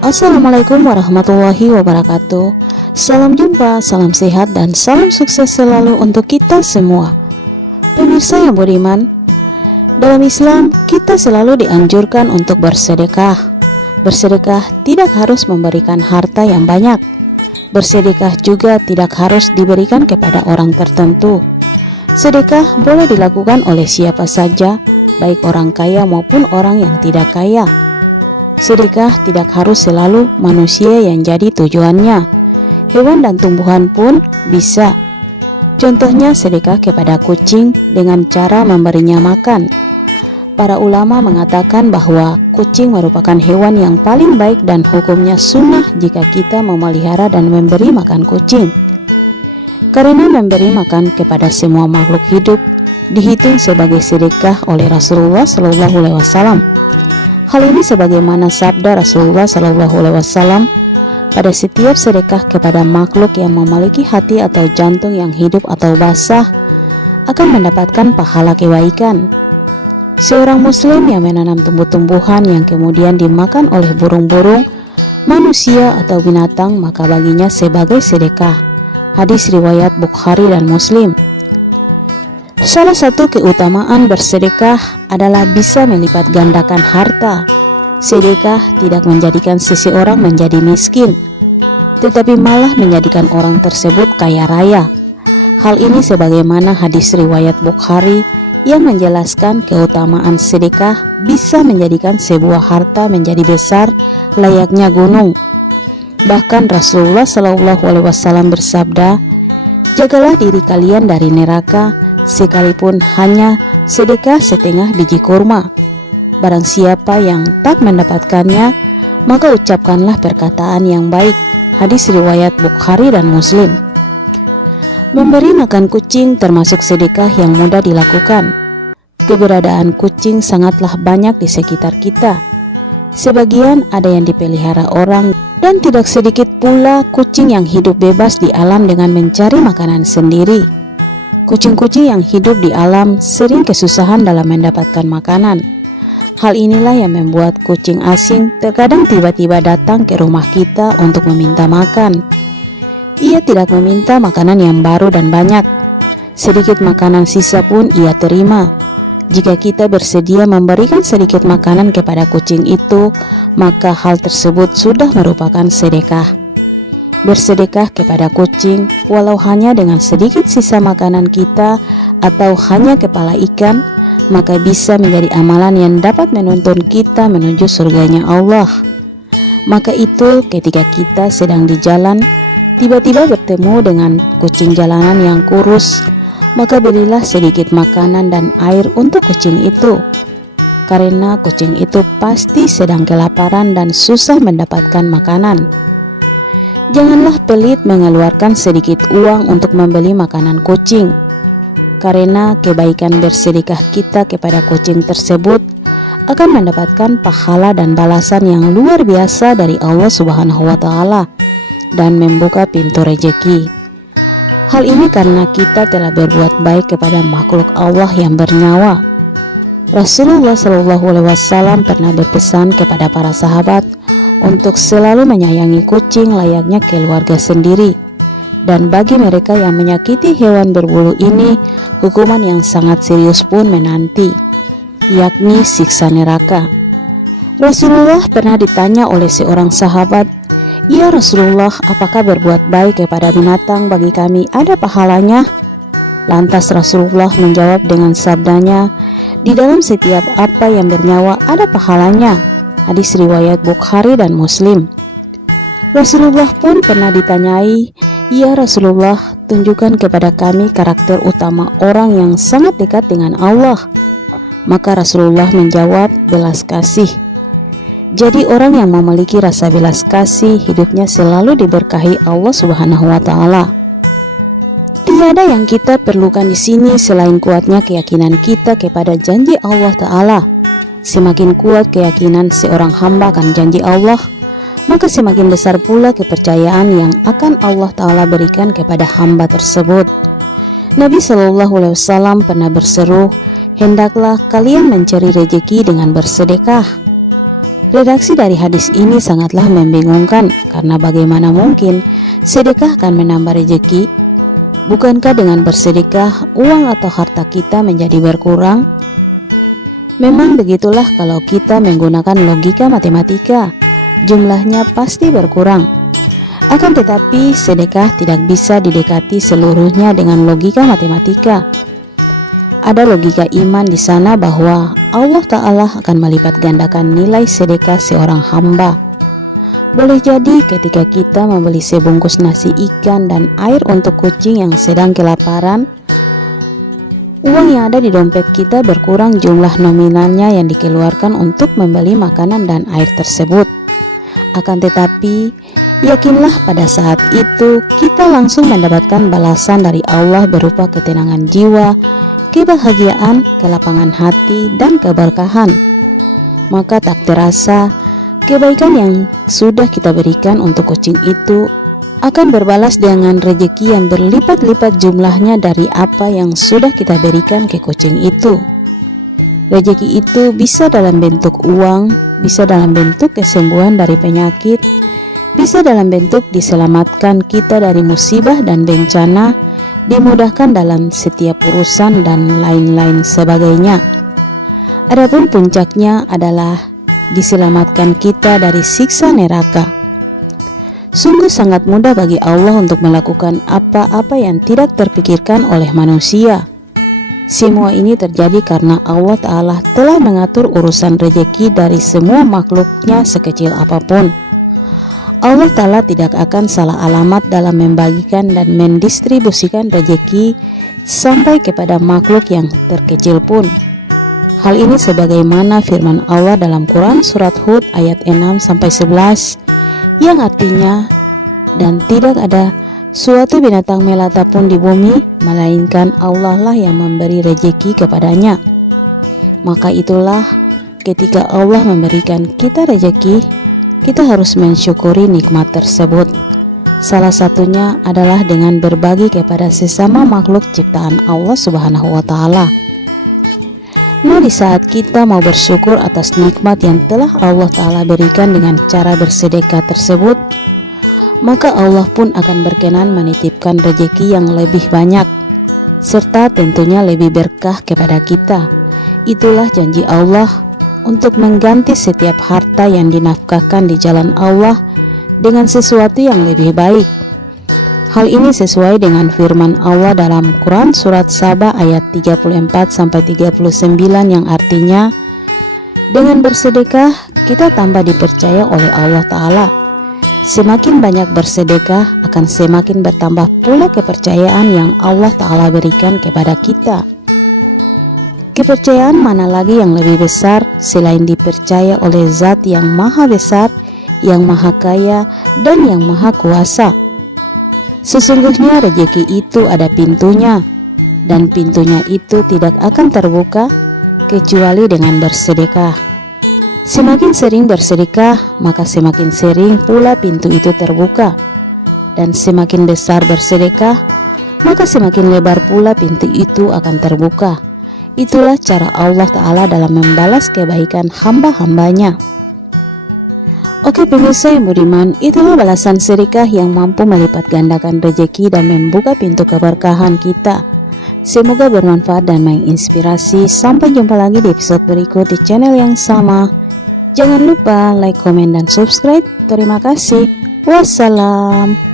Assalamualaikum warahmatullahi wabarakatuh. Salam jumpa, salam sehat, dan salam sukses selalu untuk kita semua. Pemirsa yang beriman, dalam Islam kita selalu dianjurkan untuk bersedekah. Bersedekah tidak harus memberikan harta yang banyak. Bersedekah juga tidak harus diberikan kepada orang tertentu. Sedekah boleh dilakukan oleh siapa saja, baik orang kaya maupun orang yang tidak kaya. Sedekah tidak harus selalu manusia yang jadi tujuannya. Hewan dan tumbuhan pun bisa. Contohnya sedekah kepada kucing dengan cara memberinya makan. Para ulama mengatakan bahwa kucing merupakan hewan yang paling baik dan hukumnya sunnah jika kita memelihara dan memberi makan kucing. Karena memberi makan kepada semua makhluk hidup dihitung sebagai sedekah oleh Rasulullah SAW. Hal ini sebagaimana sabda Rasulullah SAW, pada setiap sedekah kepada makhluk yang memiliki hati atau jantung yang hidup atau basah akan mendapatkan pahala kebaikan. Seorang muslim yang menanam tumbuh-tumbuhan yang kemudian dimakan oleh burung-burung, manusia atau binatang, maka baginya sebagai sedekah. Hadis riwayat Bukhari dan Muslim. Salah satu keutamaan bersedekah adalah bisa melipat gandakan harta. Sedekah tidak menjadikan seseorang menjadi miskin, tetapi malah menjadikan orang tersebut kaya raya. Hal ini sebagaimana hadis riwayat Bukhari yang menjelaskan keutamaan sedekah bisa menjadikan sebuah harta menjadi besar layaknya gunung. Bahkan Rasulullah SAW bersabda, "Jagalah diri kalian dari neraka, sekalipun hanya sedekah setengah biji kurma. Barang siapa yang tak mendapatkannya, maka ucapkanlah perkataan yang baik." Hadis riwayat Bukhari dan Muslim. Memberi makan kucing termasuk sedekah yang mudah dilakukan. Keberadaan kucing sangatlah banyak di sekitar kita. Sebagian ada yang dipelihara orang, dan tidak sedikit pula kucing yang hidup bebas di alam dengan mencari makanan sendiri. Kucing-kucing yang hidup di alam sering kesusahan dalam mendapatkan makanan. Hal inilah yang membuat kucing asing terkadang tiba-tiba datang ke rumah kita untuk meminta makan. Ia tidak meminta makanan yang baru dan banyak. Sedikit makanan sisa pun ia terima. Jika kita bersedia memberikan sedikit makanan kepada kucing itu, maka hal tersebut sudah merupakan sedekah. Bersedekah kepada kucing, walau hanya dengan sedikit sisa makanan kita atau hanya kepala ikan, maka bisa menjadi amalan yang dapat menuntun kita menuju surganya Allah. Maka itu ketika kita sedang di jalan, tiba-tiba bertemu dengan kucing jalanan yang kurus, maka berilah sedikit makanan dan air untuk kucing itu. Karena kucing itu pasti sedang kelaparan dan susah mendapatkan makanan. Janganlah pelit mengeluarkan sedikit uang untuk membeli makanan kucing, karena kebaikan bersedekah kita kepada kucing tersebut akan mendapatkan pahala dan balasan yang luar biasa dari Allah Subhanahu wa Ta'ala dan membuka pintu rejeki. Hal ini karena kita telah berbuat baik kepada makhluk Allah yang bernyawa. Rasulullah SAW pernah berpesan kepada para sahabat untuk selalu menyayangi kucing layaknya keluarga sendiri. Dan bagi mereka yang menyakiti hewan berbulu ini, hukuman yang sangat serius pun menanti, yakni siksa neraka. Rasulullah pernah ditanya oleh seorang sahabat, "Ya Rasulullah, apakah berbuat baik kepada binatang bagi kami ada pahalanya?" Lantas Rasulullah menjawab dengan sabdanya, "Di dalam setiap apa yang bernyawa ada pahalanya." Hadis riwayat Bukhari dan Muslim. Rasulullah pun pernah ditanyai, "Ya Rasulullah, tunjukkan kepada kami karakter utama orang yang sangat dekat dengan Allah." Maka Rasulullah menjawab, "Belas kasih." Jadi orang yang memiliki rasa belas kasih, hidupnya selalu diberkahi Allah Subhanahu wa Ta'ala. Tiada yang kita perlukan di sini selain kuatnya keyakinan kita kepada janji Allah Ta'ala. Semakin kuat keyakinan seorang hamba akan janji Allah, maka semakin besar pula kepercayaan yang akan Allah Ta'ala berikan kepada hamba tersebut. Nabi SAW pernah berseru, "Hendaklah kalian mencari rezeki dengan bersedekah." Redaksi dari hadis ini sangatlah membingungkan, karena bagaimana mungkin sedekah akan menambah rezeki? Bukankah dengan bersedekah uang atau harta kita menjadi berkurang? Memang begitulah kalau kita menggunakan logika matematika, jumlahnya pasti berkurang. Akan tetapi sedekah tidak bisa didekati seluruhnya dengan logika matematika. Ada logika iman di sana bahwa Allah Ta'ala akan melipat gandakan nilai sedekah seorang hamba. Boleh jadi ketika kita membeli sebungkus nasi ikan dan air untuk kucing yang sedang kelaparan, uang yang ada di dompet kita berkurang jumlah nominalnya yang dikeluarkan untuk membeli makanan dan air tersebut. Akan tetapi, yakinlah pada saat itu kita langsung mendapatkan balasan dari Allah berupa ketenangan jiwa, kebahagiaan, kelapangan hati, dan keberkahan. Maka tak terasa kebaikan yang sudah kita berikan untuk kucing itu akan berbalas dengan rezeki yang berlipat-lipat jumlahnya dari apa yang sudah kita berikan ke kucing itu. Rezeki itu bisa dalam bentuk uang, bisa dalam bentuk kesembuhan dari penyakit, bisa dalam bentuk diselamatkan kita dari musibah dan bencana, dimudahkan dalam setiap urusan dan lain-lain sebagainya. Adapun puncaknya adalah diselamatkan kita dari siksa neraka. Sungguh sangat mudah bagi Allah untuk melakukan apa-apa yang tidak terpikirkan oleh manusia. Semua ini terjadi karena Allah Ta'ala telah mengatur urusan rezeki dari semua makhluknya sekecil apapun. Allah Ta'ala tidak akan salah alamat dalam membagikan dan mendistribusikan rezeki sampai kepada makhluk yang terkecil pun. Hal ini sebagaimana firman Allah dalam Quran Surat Hud ayat 6-11 yang artinya, dan tidak ada suatu binatang melata pun di bumi, melainkan Allah lah yang memberi rezeki kepadanya. Maka itulah ketika Allah memberikan kita rezeki, kita harus mensyukuri nikmat tersebut. Salah satunya adalah dengan berbagi kepada sesama makhluk ciptaan Allah Subhanahu wa Ta'ala. Nah, di saat kita mau bersyukur atas nikmat yang telah Allah Ta'ala berikan dengan cara bersedekah tersebut, maka Allah pun akan berkenan menitipkan rezeki yang lebih banyak, serta tentunya lebih berkah kepada kita. Itulah janji Allah untuk mengganti setiap harta yang dinafkahkan di jalan Allah dengan sesuatu yang lebih baik. Hal ini sesuai dengan firman Allah dalam Quran Surat Saba ayat 34-39 yang artinya, dengan bersedekah kita tambah dipercaya oleh Allah Ta'ala. Semakin banyak bersedekah akan semakin bertambah pula kepercayaan yang Allah Ta'ala berikan kepada kita. Kepercayaan mana lagi yang lebih besar selain dipercaya oleh Zat yang maha besar, yang maha kaya, dan yang maha kuasa. Sesungguhnya rezeki itu ada pintunya, dan pintunya itu tidak akan terbuka kecuali dengan bersedekah. Semakin sering bersedekah, maka semakin sering pula pintu itu terbuka. Dan semakin besar bersedekah, maka semakin lebar pula pintu itu akan terbuka. Itulah cara Allah Ta'ala dalam membalas kebaikan hamba-hambanya. Oke pemirsa yang budiman, itulah balasan sedekah yang mampu melipat gandakan rezeki dan membuka pintu keberkahan kita. Semoga bermanfaat dan menginspirasi. Sampai jumpa lagi di episode berikut di channel yang sama. Jangan lupa like, komen, dan subscribe. Terima kasih. Wassalam.